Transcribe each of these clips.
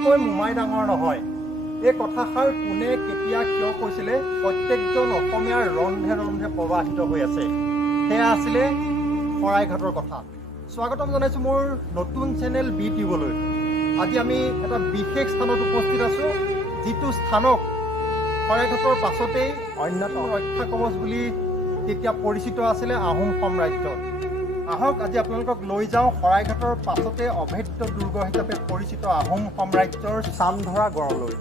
সৰুতকৈ মোমাই ডাঙৰ নহয়। এই কথাষাৰ কোনে কেতিয়া কিয় কৈছিলে প্ৰত্যেকজন অসমীয়াৰ ৰন্ধে ৰন্ধে প্ৰবাহিত হৈ আছে। সেয়া আছিলে শৰাইঘাটৰ কথা। স্বাগতম জনাইছোঁ মোৰ নতুন চেনেল বি টিউবলৈ। আজি আমি এটা বিশেষ স্থানত উপস্থিত আছোঁ, যিটো স্থানক শৰাইঘাটৰ পাছতেই অন্যতম ৰক্ষা কৱচ বুলি তেতিয়া পৰিচিত আছিলে আহোম সাম্ৰাজ্যত। আহক আজি আপোনালোকক লৈ যাওঁ শৰাইঘাটৰ পাছতে অভেদ্য দুৰ্গ হিচাপে পৰিচিত আহোম সাম্ৰাজ্যৰ চামধৰা গড়লৈ।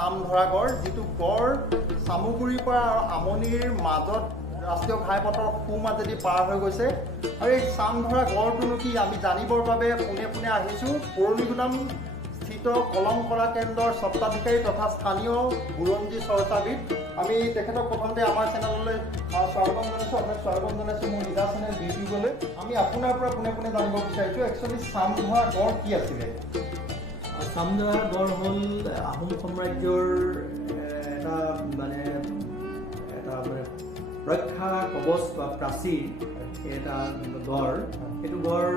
চামধৰা গড়, যিটো গড় চামগুৰিৰ পৰা আমনিৰ মাজত ৰাষ্ট্ৰীয় ঘাইপথৰ সোঁমাজেদি পাৰ হৈ গৈছে। আৰু এই চামধৰা গড়টোনো কি আমি জানিবৰ বাবে পোনে পোনে আহিছোঁ পুৰণিগুদাম স্থিত কলম কলা কেন্দ্ৰৰ স্বত্বাধিকাৰী তথা স্থানীয় বুৰঞ্জী চৰ্চাবিদ। আমি তেখেতক প্ৰথমতে আমাৰ চেনেললৈ স্বাগতম জনাইছোঁ। আপোনাক স্বাগতম জনাইছোঁ মোৰ নিজা চেনেল বি টিউবলৈ। আমি আপোনাৰ পৰা পোনে পোনে জানিব বিচাৰিছোঁ একচুৱেলি চামধৰা গড় কি আছিলে। চামধৰা গড় হ'ল আহোম সাম্ৰাজ্যৰ এটা ৰক্ষা কৱচ বা প্ৰাচীৰ এটা গড়। সেইটো গড়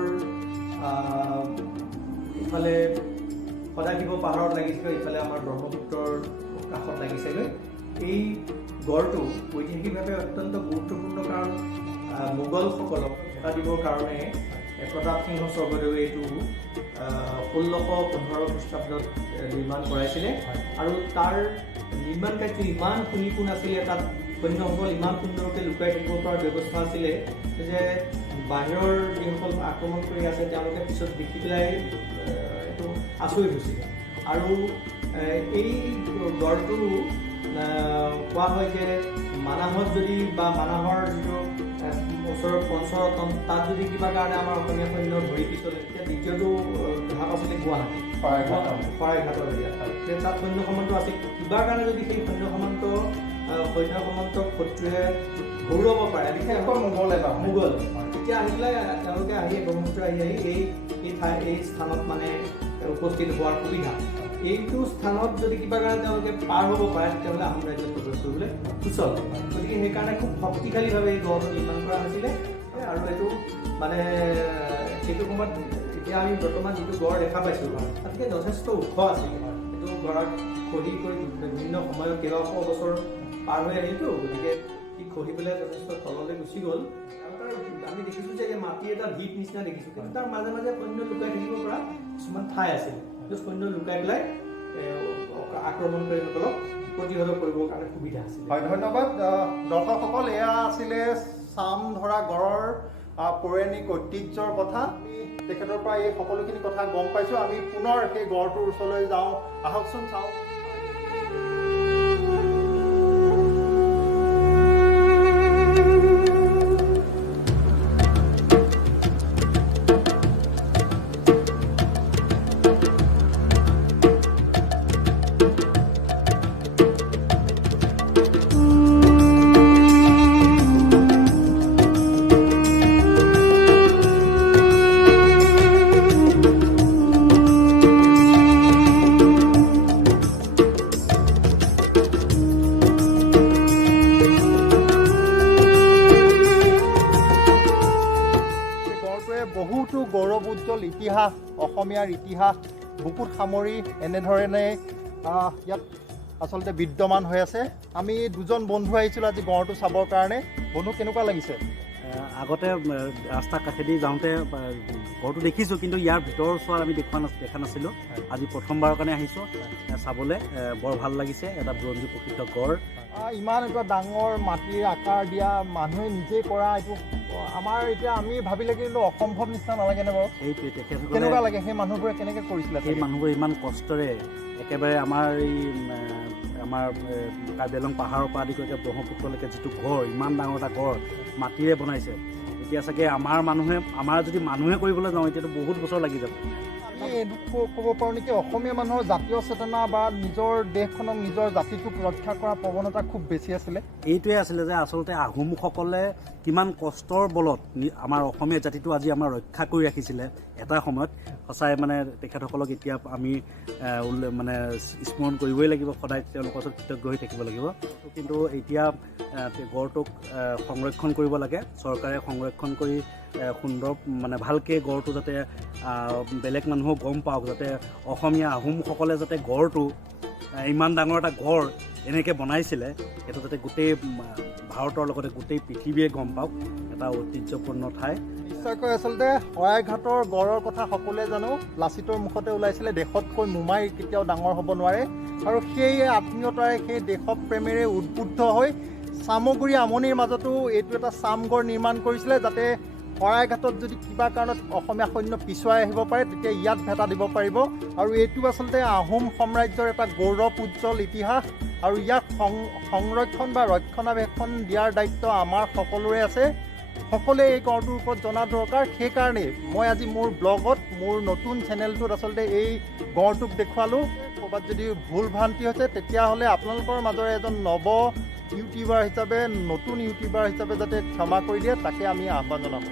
ইফালে সদাশিৱ পাহাৰত লাগিছিলে, ইফালে আমাৰ ব্ৰহ্মপুত্ৰৰ কাষত লাগিছেগৈ। এই গড়টো ঐতিহাসিকভাৱে অত্যন্ত গুৰুত্বপূৰ্ণ, কাৰণ মোগলসকলক ভেটা দিবৰ কাৰণে প্ৰতাপ সিংহ স্বৰ্গদেৱে এইটো 1615 খ্ৰীষ্টাব্দত নিৰ্মাণ কৰাইছিলে। আৰু তাৰ নিৰ্মাণ কাৰ্য ইমান সুনিপুণ আছিলে, তাত সৈন্যসকল ইমান সুন্দৰকৈ লুকাই থাকিব পৰাৰ ব্যৱস্থা আছিলে যে বাহিৰৰ যিসকল আক্ৰমণ কৰি আছে তেওঁলোকে পিছত দেখি পেলাই এইটো আচৰিত হৈছিলে। আৰু এই গড়টো কোৱা হয় যে মানাহত যদি বা মানাহৰ যিটো ওচৰৰ পঞ্চৰতন, তাত যদি কিবা কাৰণে আমাৰ অসমীয়া সৈন্য ধৰি পিছলৈ, তেতিয়া দ্বিতীয়টো ঢাপ আছিলে গুৱাহাটী শৰাইঘাটৰ এৰিয়া। তাত সৈন্য সামন্ত আছে, কিবা কাৰণে যদি সেই সৈন্য সামন্তক শত্ৰুৱে ঘূৰাব পাৰে, বিশেষকৈ মোগল, তেতিয়া আহি পেলাই তেওঁলোকে আহি ব্ৰহ্মপুত্ৰ আহি এই স্থানত মানে উপস্থিত হোৱাৰ সুবিধা। এইটো স্থানত যদি কিবা কাৰণে তেওঁলোকে পাৰ হ'ব পাৰে, তেতিয়াহ'লে আহোম ৰাজ্যত প্ৰৱেশ কৰিবলৈ সুচল। গতিকে সেইকাৰণে খুব শক্তিশালীভাৱে এই গড়টো নিৰ্মাণ কৰা হৈছিলে। আৰু এইটো মানে সেইটো সময়ত এতিয়া আমি বৰ্তমান যিটো গড় দেখা পাইছোঁ, তাতকৈ যথেষ্ট ওখ আছিল। এইটো গড়ক খহি কৰি বিভিন্ন সময়ত কেইবাশ বছৰ পাৰ হৈ আহিলতো, গতিকে সি খহি পেলাই যথেষ্ট তললৈ গুচি গ'ল। আৰু তাৰ আমি দেখিছোঁ যে মাটিৰ এটা দ্বীপ নিচিনা দেখিছোঁ, কিন্তু তাৰ মাজে মাজে সৈন্য লুকাই থাকিব পৰা কিছুমান ঠাই আছিল, য'ত সৈন্য লুকাই পেলাই আক্ৰমণকাৰীসকলক প্ৰতিহত কৰিবৰ কাৰণে সুবিধা আছিল। হয়, ধন্যবাদ দৰ্শকসকল। এয়া আছিলে চামধৰা গড়ৰ পৌৰাণিক ঐতিহ্যৰ কথা। আমি তেখেতৰ পৰা এই সকলোখিনি কথা গম পাইছোঁ। আমি পুনৰ সেই গড়টোৰ ওচৰলৈ যাওঁ, আহকচোন চাওঁ। অসমীয়াৰ ইতিহাস বুকুত সামৰি এনেধৰণে ইয়াত আচলতে বিদ্যমান হৈ আছে। আমি দুজন বন্ধু আহিছিলোঁ আজি গড়টো চাবৰ কাৰণে। বন্ধু কেনেকুৱা লাগিছে? আগতে ৰাস্তাৰ কাষেদি যাওঁতে ঘৰটো দেখিছোঁ, কিন্তু ইয়াৰ ভিতৰৰ চোৱাৰ আমি দেখা নাছিলোঁ। আজি প্ৰথমবাৰৰ কাৰণে আহিছোঁ চাবলৈ, বৰ ভাল লাগিছে। এটা বুৰঞ্জী প্ৰসিদ্ধ গড়, ইমান এটা ডাঙৰ মাটিৰ আকাৰ দিয়া, মানুহে নিজেই কৰা, এইটো আমাৰ এতিয়া আমি ভাবিলে কিন্তু অসম্ভৱ নিচিনা নালাগেনে বাৰু? সেইটোৱে তেখেতসকলে কেনেকুৱা লাগে? সেই মানুহবোৰে কেনেকৈ কৰিছিলে? সেই মানুহবোৰে ইমান কষ্টৰে একেবাৰে আমাৰ কাৰ্বি আংলং পাহাৰৰ পৰা আদি কৰি ব্ৰহ্মপুত্ৰলৈকে যিটো ঘৰ, ইমান ডাঙৰ এটা ঘৰ মাটিৰে বনাইছে। এতিয়া চাগে আমাৰ যদি মানুহে কৰিবলৈ যাওঁ এতিয়াতো বহুত বছৰ লাগি যাব। আমি এইটো ক'ব পাৰোঁ নেকি, অসমীয়া মানুহৰ জাতীয় চেতনা বা নিজৰ দেশখনক নিজৰ জাতিটোক ৰক্ষা কৰাৰ প্ৰৱণতা খুব বেছি আছিলে। এইটোৱে আছিলে যে আচলতে আহোমসকলে কিমান কষ্টৰ বলত আমাৰ অসমীয়া জাতিটো আজি আমাৰ ৰক্ষা কৰি ৰাখিছিলে এটা সময়ত। সঁচাই মানে তেখেতসকলক এতিয়া আমি স্মৰণ কৰিবই লাগিব, সদায় তেওঁলোকৰ ওচৰত কৃতজ্ঞ হৈ থাকিব লাগিব। কিন্তু এতিয়া গড়টোক সংৰক্ষণ কৰিব লাগে, চৰকাৰে সংৰক্ষণ কৰি সুন্দৰ ভালকৈ গড়টো যাতে বেলেগ মানুহক গম পাওক, যাতে অসমীয়া আহোমসকলে যাতে গড়টো ইমান ডাঙৰ এটা গড় এনেকৈ বনাইছিলে, সেইটো যাতে গোটেই ভাৰতৰ লগতে গোটেই পৃথিৱীয়ে গম পাওক। এটা ঐতিহ্যপূৰ্ণ ঠাই। নিশ্চয়কৈ আচলতে শৰাইঘাটৰ গড়ৰ কথা সকলোৱে জানো, লাচিতৰ মুখতে ওলাইছিলে, দেশতকৈ মোমাই কেতিয়াও ডাঙৰ হ'ব নোৱাৰে। আৰু সেই আত্মীয়তাৰে, সেই দেশপ্ৰেমেৰে উদ্বুদ্ধ হৈ চামগুৰি আমনিৰ মাজতো এইটো এটা চামঘৰ নিৰ্মাণ কৰিছিলে, যাতে শৰাইঘাটত যদি কিবা কাৰণত অসমীয়া সৈন্য পিছুৱাই আহিব পাৰে তেতিয়া ইয়াত ভেটা দিব পাৰিব। আৰু এইটো আচলতে আহোম সাম্ৰাজ্যৰ এটা গৌৰৱ উজ্জ্বল ইতিহাস। আৰু ইয়াক সংৰক্ষণ বা ৰক্ষণাবেক্ষণ দিয়াৰ দায়িত্ব আমাৰ সকলোৰে আছে। সকলোৱে এই গড়টোৰ ওপৰত জনা দৰকাৰ। সেইকাৰণে মই আজি মোৰ ব্লগত, মোৰ নতুন চেনেলটোত আচলতে এই গড়টোক দেখুৱালোঁ। ক'ৰবাত যদি ভুল ভ্ৰান্তি হৈছে তেতিয়াহ'লে আপোনালোকৰ মাজৰে এজন নৱ ইউটিউবাৰ হিচাপে, নতুন ইউটিউবাৰ হিচাপে যাতে ক্ষমা কৰি দিয়ে, তাকে আমি আহ্বান জনাম।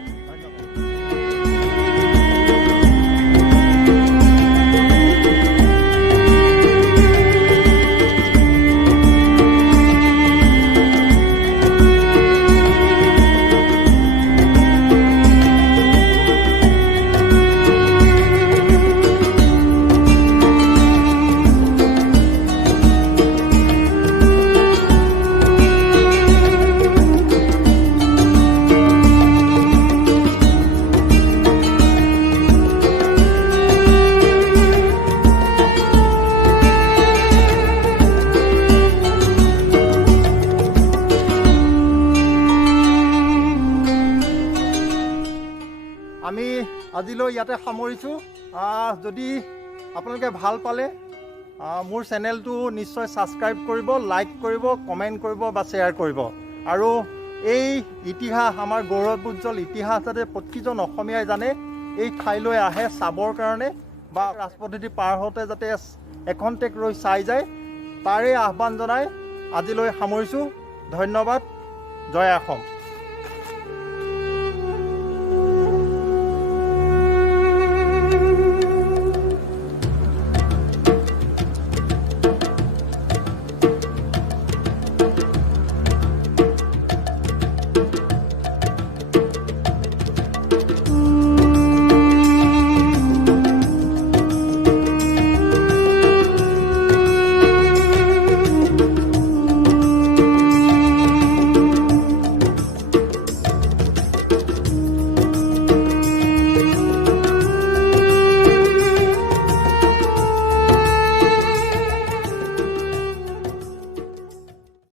আমি আজিলৈ ইয়াতে সামৰিছোঁ। যদি আপোনালোকে ভাল পালে মোৰ চেনেলটো নিশ্চয় ছাবস্ক্ৰাইব কৰিব, লাইক কৰিব, কমেণ্ট কৰিব বা শ্বেয়াৰ কৰিব। আৰু এই ইতিহাস, আমাৰ গৌৰৱ উজ্জ্বল ইতিহাস যাতে প্ৰতিজন অসমীয়াই জানে, এই ঠাইলৈ আহে চাবৰ কাৰণে, বা ৰাজপথেদি পাৰ হওঁতে যাতে এখন্তেক ৰৈ চাই যায়, তাৰে আহ্বান জনাই আজিলৈ সামৰিছোঁ। ধন্যবাদ। জয় অসম।